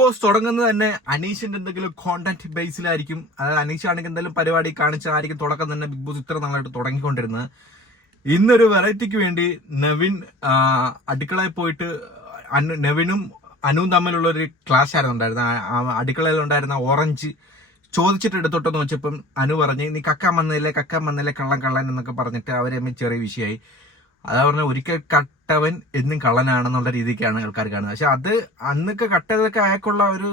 Boss തുടങ്ങുന്നത് തന്നെ അനീഷിന്റെ എന്തെങ്കിലും കോണ്ടന്റ് ബേസിലായിരിക്കും അതായത് അനീഷ് ആണെങ്കിൽ എന്തെങ്കിലും പരിപാടി കാണിച്ചായിരിക്കും തുടക്കം തന്നെ ബിഗ് ബോസ് ഇത്ര നാളായിട്ട് തുടങ്ങിക്കൊണ്ടിരുന്നത്. ഇന്നൊരു വെറൈറ്റിക്ക് വേണ്ടി നവിൻ അടുക്കളയിൽ പോയിട്ട് നവീനും അനുവും തമ്മിലുള്ള ഒരു ക്ലാസ് ആയിരുന്നു ഉണ്ടായിരുന്നത്. അടുക്കളയിൽ ഉണ്ടായിരുന്ന ഓറഞ്ച് ചോദിച്ചിട്ട് എടുത്തോട്ടെന്ന് വെച്ചപ്പം അനു പറഞ്ഞ് നീ കക്കാൻ വന്നില്ലേ കക്കാൻ വന്നില്ലേ കള്ളൻ കള്ളൻ എന്നൊക്കെ പറഞ്ഞിട്ട് അവരെ ചെറിയ വിഷയമായി. അതാ പറഞ്ഞ ഒരിക്കൽ കട്ടവൻ എന്നും കള്ളനാണെന്നുള്ള രീതിക്കാണ് ആൾക്കാർ കാണുന്നത്. പക്ഷെ അത് അന്നൊക്കെ കട്ടതൊക്കെ ആയക്കുള്ള ഒരു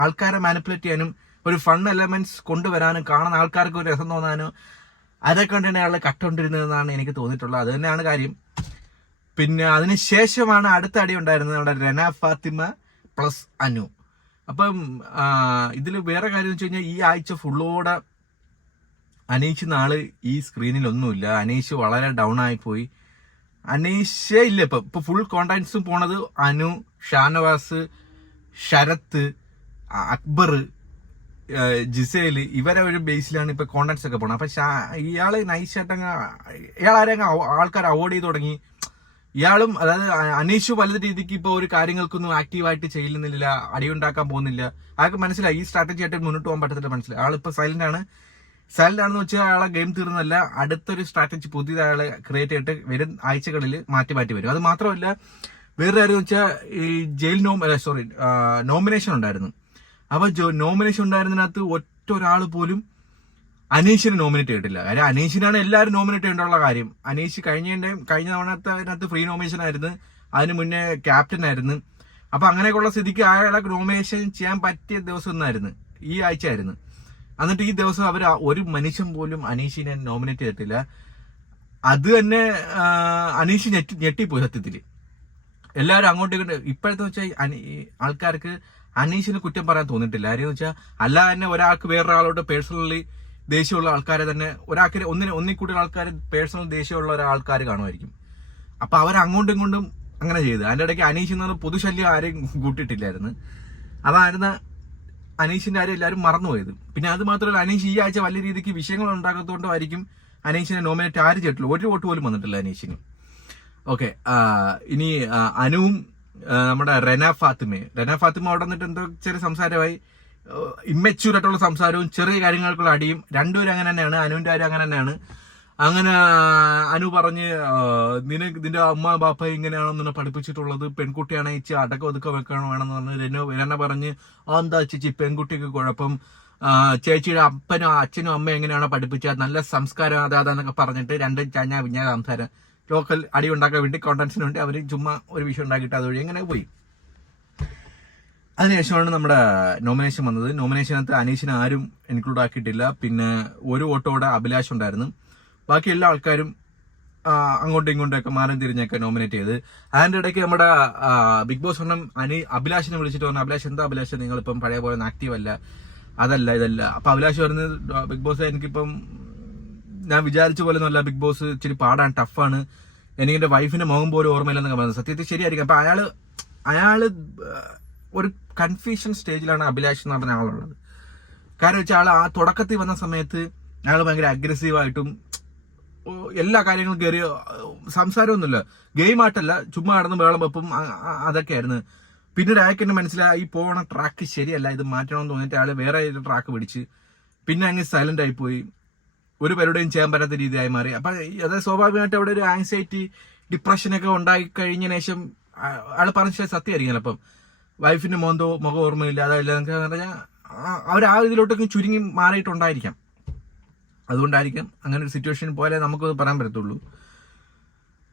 ആൾക്കാരെ മാനിപ്പുലേറ്റ് ചെയ്യാനും ഒരു ഫൺ എലമെന്റ്സ് കൊണ്ടുവരാനും കാണുന്ന ആൾക്കാർക്ക് ഒരു രസം തോന്നാനും അതൊക്കെ കൊണ്ട് തന്നെ അയാൾ കട്ടുകൊണ്ടിരുന്നതെന്നാണ് എനിക്ക് തോന്നിയിട്ടുള്ളത്. അത് തന്നെയാണ് കാര്യം. പിന്നെ അതിന് ശേഷമാണ് അടുത്ത അടി ഉണ്ടായിരുന്നത് നമ്മുടെ രന ഫാത്തിമ പ്ലസ് അനു. അപ്പം ഇതിൽ വേറെ കാര്യം വെച്ച് കഴിഞ്ഞാൽ ഈ ആഴ്ച ഫുള്ളോടെ അനീഷ് നാൾ ഈ സ്ക്രീനിൽ ഒന്നുമില്ല. അനീഷ് വളരെ ഡൗൺ ആയിപ്പോയി പോയി. അനീഷേ ഇല്ല ഇപ്പൊ. ഇപ്പൊ ഫുൾ കോണ്ടാക്ട്സും പോണത് അനു ഷാനവാസ് ശരത്ത് അക്ബർ ജിസേൽ ഇവരെ ഒരു ബേസിലാണ് ഇപ്പൊ കോണ്ടാക്ട്സ് ഒക്കെ പോണത്. അപ്പൊ ഇയാൾ നൈസായിട്ട് അങ്ങ് ഇയാൾ ആരെയും ആൾക്കാർ അവോയ്ഡ് ചെയ്ത് തുടങ്ങി. ഇയാളും അതായത് അനീഷ് പല രീതിക്ക് ഇപ്പൊ ഒരു കാര്യങ്ങൾക്കൊന്നും ആക്റ്റീവായിട്ട് ചെയ്യുന്നില്ല അടിയുണ്ടാക്കാൻ പോകുന്നില്ല. അയാൾക്ക് മനസ്സിലായി. ഈ സ്ട്രാറ്റജി ആയിട്ട് മുന്നോട്ട് പോകാൻ പറ്റത്തില്ല മനസ്സിലായി. ആളിപ്പോ സൈലന്റ് ആണ്. സൈലന്റ് ആണെന്ന് വെച്ചാൽ അയാളെ ഗെയിം തീർന്നല്ല അടുത്തൊരു സ്ട്രാറ്റജി പുതിയത് അയാളെ ക്രിയേറ്റ് ചെയ്തിട്ട് വരും ആഴ്ചകളിൽ മാറ്റി മാറ്റി വരും. അത് മാത്രമല്ല വേറെ കാര്യം വെച്ചാൽ ഈ ജയിൽ നോം സോറി നോമിനേഷൻ ഉണ്ടായിരുന്നു. അപ്പൊ നോമിനേഷൻ ഉണ്ടായിരുന്നതിനകത്ത് ഒറ്റ ഒരാൾ പോലും അനീഷിനെ നോമിനേറ്റ് ചെയ്തിട്ടില്ല. കാര്യം അനീഷിനാണ് എല്ലാവരും നോമിനേറ്റ് ചെയ്യേണ്ടുള്ള കാര്യം. അനീഷ് കഴിഞ്ഞതിന്റെ കഴിഞ്ഞ തവണത്തെ അതിനകത്ത് ഫ്രീ നോമിനേഷൻ ആയിരുന്നു. അതിന് മുന്നേ ക്യാപ്റ്റൻ ആയിരുന്നു. അപ്പൊ അങ്ങനെയൊക്കെയുള്ള സ്ഥിതിക്ക് അയാളെ നോമിനേഷൻ ചെയ്യാൻ പറ്റിയ ദിവസം ഒന്നായിരുന്നു. ഈ ആഴ്ച ആയിരുന്നു. എന്നിട്ട് ഈ ദിവസം അവർ ഒരു മനുഷ്യൻ പോലും അനീഷിനെ നോമിനേറ്റ് ചെയ്തിട്ടില്ല. അത് തന്നെ അനീഷ് ഞെട്ടി ഞെട്ടിപ്പോയി സത്യത്തിൽ എല്ലാവരും അങ്ങോട്ടും ഇങ്ങോട്ട് ഇപ്പോഴത്തെ വെച്ചാൽ ആൾക്കാർക്ക് അനീഷിന് കുറ്റം പറയാൻ തോന്നിട്ടില്ല കാര്യം വെച്ചാൽ അല്ല തന്നെ ഒരാൾക്ക് വേറൊരാളോട് പേഴ്സണലി ദേഷ്യമുള്ള ആൾക്കാരെ തന്നെ ഒരാൾക്ക് ഒന്നിന് ഒന്നിൽ കൂടുതൽ ആൾക്കാർ പേഴ്സണൽ ദേഷ്യമുള്ള ഒരാൾക്കാർ കാണുമായിരിക്കും. അപ്പൊ അവർ അങ്ങോട്ടും ഇങ്ങോട്ടും അങ്ങനെ ചെയ്ത്. അതിന്റെ ഇടയ്ക്ക് അനീഷ് എന്ന് പൊതുശല്യം ആരെയും കൂട്ടിയിട്ടില്ലായിരുന്നു. അതായിരുന്നു അനീഷിന്റെ കാര്യം എല്ലാവരും മറന്നുപോയത്. പിന്നെ അത് മാത്രമല്ല അനീഷ് ഈ ആഴ്ച വലിയ രീതിക്ക് വിഷയങ്ങൾ ഉണ്ടാക്കത്തോണ്ടായിരിക്കും അനീഷിനെ നോമിനേറ്റ് ആര് ചെയ്തിട്ടുള്ളൂ. ഒരു വോട്ട് പോലും വന്നിട്ടില്ല അനീഷിന്. ഓക്കെ ഇനി അനുവും നമ്മുടെ റെന ഫാത്തിമെ. റെന ഫാത്തിമ അവിടെ നിന്നിട്ട് എന്തോ ചെറിയ സംസാരമായി. ഇമ്മച്യൂർ ആയിട്ടുള്ള സംസാരവും ചെറിയ കാര്യങ്ങൾക്കുള്ള അടിയും രണ്ടുപേരും അങ്ങനെ തന്നെയാണ്. അനുവിന്റെ കാര്യം അങ്ങനെ തന്നെയാണ്. അങ്ങനെ അനു പറഞ്ഞ് നിന നിനക്ക് നിന്റെ അമ്മ ബാപ്പ ഇങ്ങനെയാണോ നിന്നെ പഠിപ്പിച്ചിട്ടുള്ളത് പെൺകുട്ടിയാണെ ഇച്ചി അടക്കം ഒതുക്കം വെക്കണം വേണമെന്ന് പറഞ്ഞ് രനോ എന്നെ പറഞ്ഞ് എന്താ ചേച്ചി പെൺകുട്ടിക്ക് കുഴപ്പം? ചേച്ചിയുടെ അപ്പനും അച്ഛനും അമ്മയും എങ്ങനെയാണോ പഠിപ്പിച്ചത്? നല്ല സംസ്കാരം അതാതെന്നൊക്കെ പറഞ്ഞിട്ട് രണ്ടും ചഞ്ഞാ വിഞ്ഞാ സംസാരം. ലോക്കൽ അടി ഉണ്ടാക്കാൻ വേണ്ടി കോണ്ടൻസിന് വേണ്ടി അവർ ചുമ്മാ ഒരു വിഷയം ഉണ്ടാക്കിയിട്ട് അതുവഴി എങ്ങനെ പോയി. അതിനുശേഷമാണ് നമ്മുടെ നോമിനേഷൻ വന്നത്. നോമിനേഷനകത്ത് അനീഷിനെ ആരും ഇൻക്ലൂഡ് ആക്കിയിട്ടില്ല. പിന്നെ ഒരു വോട്ടോടെ അഭിലാഷ് ഉണ്ടായിരുന്നു. ബാക്കി എല്ലാ ആൾക്കാരും അങ്ങോട്ടും ഇങ്ങോട്ടും ഒക്കെ മാനം തിരിഞ്ഞൊക്കെ നോമിനേറ്റ് ചെയ്ത്. അതിന്റെ ഇടയ്ക്ക് നമ്മുടെ ബിഗ് ബോസ് ഒന്നും അനി അഭിലാഷിനെ വിളിച്ചിട്ട് പറഞ്ഞു അഭിലാഷ് എന്താ അഭിലാഷ്? നിങ്ങളിപ്പം പഴയ പോലെ ആക്റ്റീവ് അല്ല. അതല്ല ഇതല്ല. അപ്പൊ അഭിലാഷ് പറഞ്ഞത് ബിഗ് ബോസ് എനിക്കിപ്പം ഞാൻ വിചാരിച്ച പോലെ ഒന്നുമല്ല. ബിഗ് ബോസ് ഇച്ചിരി പാടാൻ ടഫാണ്. എനിക്ക് എന്റെ വൈഫിന്റെ മുഖം പോലും ഓർമ്മയില്ലെന്നൊക്കെ പറഞ്ഞത്. സത്യത്തിൽ ശരിയായിരിക്കും. അപ്പൊ അയാൾ അയാൾ ഒരു കൺഫ്യൂഷൻ സ്റ്റേജിലാണ് അഭിലാഷ് എന്ന് പറഞ്ഞ ആളുള്ളത്. കാരണം വെച്ചാൽ ആ തുടക്കത്തിൽ വന്ന സമയത്ത് അയാൾ ഭയങ്കര അഗ്രസീവായിട്ടും എല്ലാ കാര്യങ്ങളും കയറി സംസാരമൊന്നുമില്ല. ഗെയിം ആട്ടല്ല ചുമ്മാ നടന്ന് വേളം വെപ്പും അതൊക്കെയായിരുന്നു. പിന്നീട് അയാൾക്ക് തന്നെ മനസ്സിലായി ഈ പോണ ട്രാക്ക് ശരിയല്ല ഇത് മാറ്റണമെന്ന് തോന്നിയിട്ട് അയാൾ വേറെ ട്രാക്ക് പിടിച്ച് പിന്നെ അങ്ങ് സൈലന്റ് ആയി പോയി. ഒരു പരിപാടിയും ചെയ്യാൻ പറ്റാത്ത രീതിയായി മാറി. അപ്പൊ അതായത് സ്വാഭാവികമായിട്ട് അവിടെ ഒരു ആങ്സൈറ്റി ഡിപ്രഷനൊക്കെ ഉണ്ടായി കഴിഞ്ഞ ശേഷം അയാൾ പറഞ്ഞ സത്യമായിരിക്കും ചിലപ്പം. വൈഫിന്റെ മോന്തോ മുഖം ഓർമ്മയില്ല അതല്ല അവർ ആ ഇതിലോട്ടൊക്കെ ചുരുങ്ങി മാറിയിട്ടുണ്ടായിരിക്കാം. അതുകൊണ്ടായിരിക്കാം അങ്ങനെ ഒരു സിറ്റുവേഷൻ പോലെ നമുക്ക് പറയാൻ പറ്റത്തുള്ളൂ.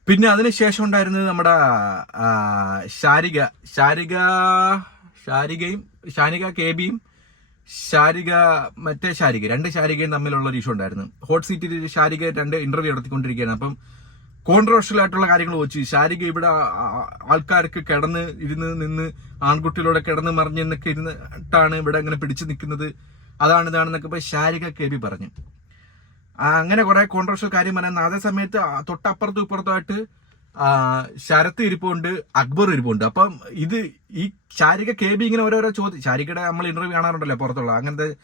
പിന്നെ അതിനുശേഷം ഉണ്ടായിരുന്നത് നമ്മുടെ ശാരിക ശാരിക ശാരികയും ഷാനിക കെ ബിയും ശാരിക മറ്റേ ശാരിക രണ്ട് ശാരികയും തമ്മിലുള്ള ഒരു ഇഷ്യൂ ഉണ്ടായിരുന്നു. ഹോട്ട് സീറ്റിൽ ശാരിക രണ്ട് ഇന്റർവ്യൂ നടത്തിക്കൊണ്ടിരിക്കുകയാണ്. അപ്പം കോൺട്രവേഴ്ഷ്യൽ ആയിട്ടുള്ള കാര്യങ്ങൾ വെച്ച് ശാരിക ഇവിടെ ആൾക്കാർക്ക് കിടന്ന് ഇരുന്ന് നിന്ന് ആൺകുട്ടികളോടെ കിടന്ന് മറിഞ്ഞ് എന്നൊക്കെ ഇരുന്നിട്ടാണ് ഇവിടെ ഇങ്ങനെ പിടിച്ചു നിൽക്കുന്നത്. അതാണ് ഇതാണെന്നൊക്കെ ഇപ്പൊ ശാരിക കെ ബി പറഞ്ഞു. അങ്ങനെ കുറെ കോൺട്രവേഴ്ഷ്യൽ കാര്യം പറയുന്ന അതേ സമയത്ത് തൊട്ടപ്പുറത്തും ഇപ്പുറത്തുമായിട്ട് ശരത്ത് ഇരിപ്പുണ്ട് അക്ബർ ഇരിപ്പുണ്ട്. അപ്പം ഇത് ഈ ശാരിക കെ ബി ഇങ്ങനെ ഓരോരോ ചോദ്യം ശാരികയുടെ നമ്മൾ ഇന്റർവ്യൂ കാണാറുണ്ടല്ലോ പുറത്തുള്ള അങ്ങനത്തെ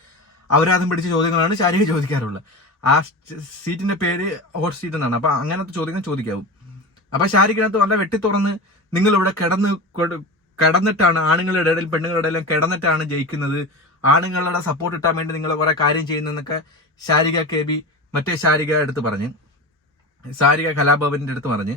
അവരാധം പിടിച്ച ചോദ്യങ്ങളാണ് ശാരിക ചോദിക്കാറുള്ളത്. ആ സീറ്റിന്റെ പേര് ഹോട്ട് സീറ്റ് എന്നാണ്. അപ്പൊ അങ്ങനത്തെ ചോദ്യങ്ങൾ ചോദിക്കാവും. അപ്പൊ ശാരികനകത്ത് നല്ല വെട്ടി തുറന്ന് നിങ്ങൾ ഇവിടെ കിടന്ന് കൊട്- കിടന്നിട്ടാണ് ആണുങ്ങളുടെ ഇടയിൽ പെണ്ണുങ്ങളുടെ ഇടയിലും കിടന്നിട്ടാണ് ജയിക്കുന്നത്. ആണുങ്ങളുടെ സപ്പോർട്ട് കിട്ടാൻ വേണ്ടി നിങ്ങൾ കുറെ കാര്യം ചെയ്യുന്നതെന്നൊക്കെ ശാരിക കെ ബി മറ്റേ ശാരിക എടുത്ത് പറഞ്ഞ് സാരിക കലാഭവന്റെ അടുത്ത് പറഞ്ഞ്